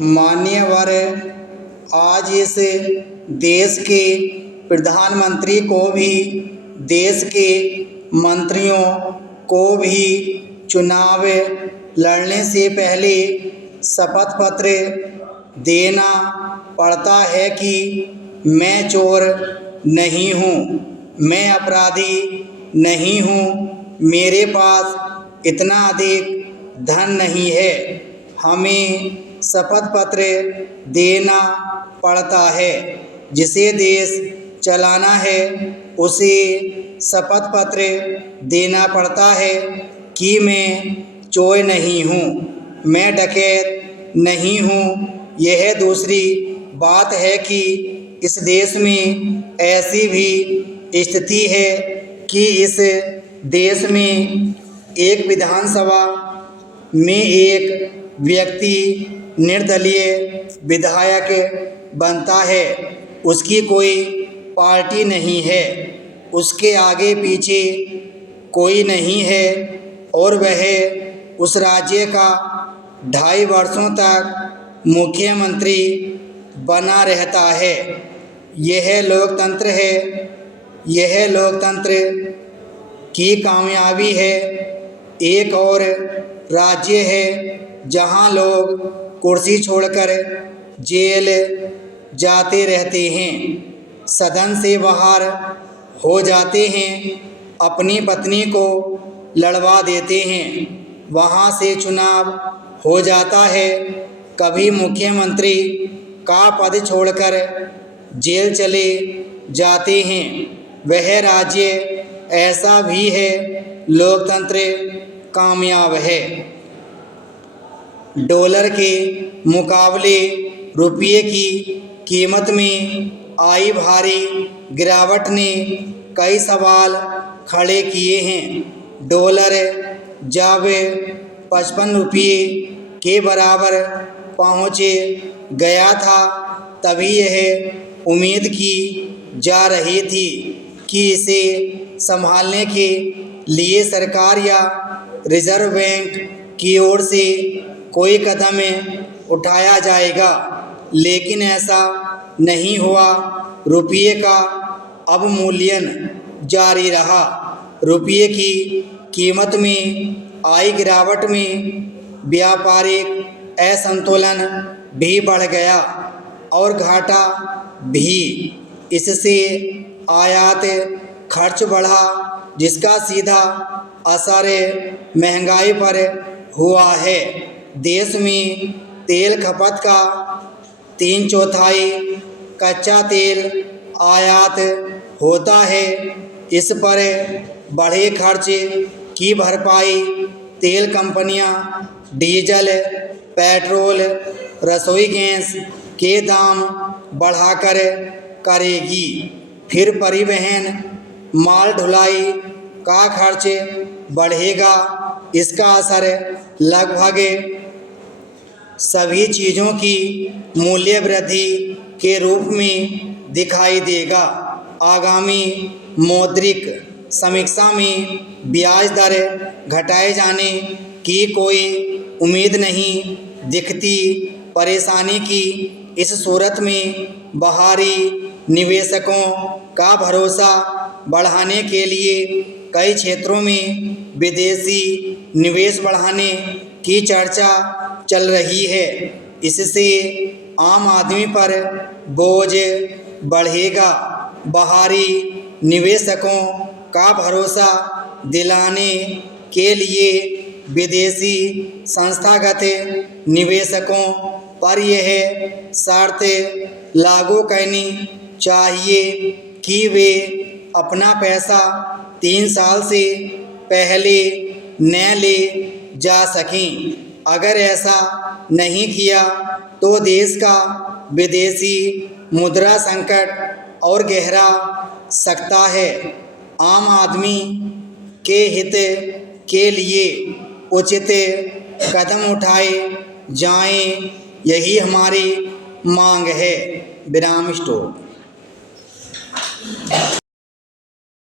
मान्यवर आज इस देश के प्रधानमंत्री को भी, देश के मंत्रियों को भी चुनाव लड़ने से पहले शपथ पत्र देना पड़ता है कि मैं चोर नहीं हूँ, मैं अपराधी नहीं हूँ, मेरे पास इतना अधिक धन नहीं है। हमें शपथ पत्र देना पड़ता है। जिसे देश चलाना है उसे शपथ पत्र देना पड़ता है कि मैं चोर नहीं हूँ, मैं डकैत नहीं हूँ। यह दूसरी बात है कि इस देश में ऐसी भी स्थिति है कि इस देश में एक विधानसभा में एक व्यक्ति निर्दलीय विधायक बनता है, उसकी कोई पार्टी नहीं है, उसके आगे पीछे कोई नहीं है और वह उस राज्य का 2.5 वर्षों तक मुख्यमंत्री बना रहता है। यह लोकतंत्र है, यह लोकतंत्र की कामयाबी है। एक और राज्य है जहां लोग कुर्सी छोड़कर जेल जाते रहते हैं, सदन से बाहर हो जाते हैं, अपनी पत्नी को लड़वा देते हैं, वहां से चुनाव हो जाता है, कभी मुख्यमंत्री का पद छोड़कर जेल चले जाते हैं। वह राज्य ऐसा भी है, लोकतंत्र कामयाब है। डॉलर के मुकाबले रुपये की कीमत में आई भारी गिरावट ने कई सवाल खड़े किए हैं। डॉलर जब 55 रुपये के बराबर पहुँच गया था तभी यह उम्मीद की जा रही थी कि इसे संभालने के लिए सरकार या रिजर्व बैंक की ओर से कोई कदम उठाया जाएगा, लेकिन ऐसा नहीं हुआ। रुपये का अवमूल्यन जारी रहा। रुपये की कीमत में आई गिरावट में व्यापारिक असंतुलन भी बढ़ गया और घाटा भी। इससे आयात खर्च बढ़ा, जिसका सीधा असर महंगाई पर हुआ है। देश में तेल खपत का 3/4 कच्चा तेल आयात होता है। इस पर बढ़े खर्च की भरपाई तेल कंपनियां डीजल, पेट्रोल, रसोई गैस के दाम बढ़ाकर करेगी। फिर परिवहन, माल ढुलाई का खर्च बढ़ेगा। इसका असर लगभग सभी चीज़ों की मूल्य वृद्धि के रूप में दिखाई देगा। आगामी मौद्रिक समीक्षा में ब्याज दर घटाए जाने की कोई उम्मीद नहीं दिखती। परेशानी की इस सूरत में बाहरी निवेशकों का भरोसा बढ़ाने के लिए कई क्षेत्रों में विदेशी निवेश बढ़ाने की चर्चा चल रही है। इससे आम आदमी पर बोझ बढ़ेगा। बाहरी निवेशकों का भरोसा दिलाने के लिए विदेशी संस्थागत निवेशकों पर यह शर्त लागू करनी चाहिए कि वे अपना पैसा 3 साल से पहले न ले जा सकें। अगर ऐसा नहीं किया तो देश का विदेशी मुद्रा संकट और गहरा सकता है। आम आदमी के हित के लिए उचित कदम उठाए जाएं, यही हमारी मांग है। विराम स्टॉप।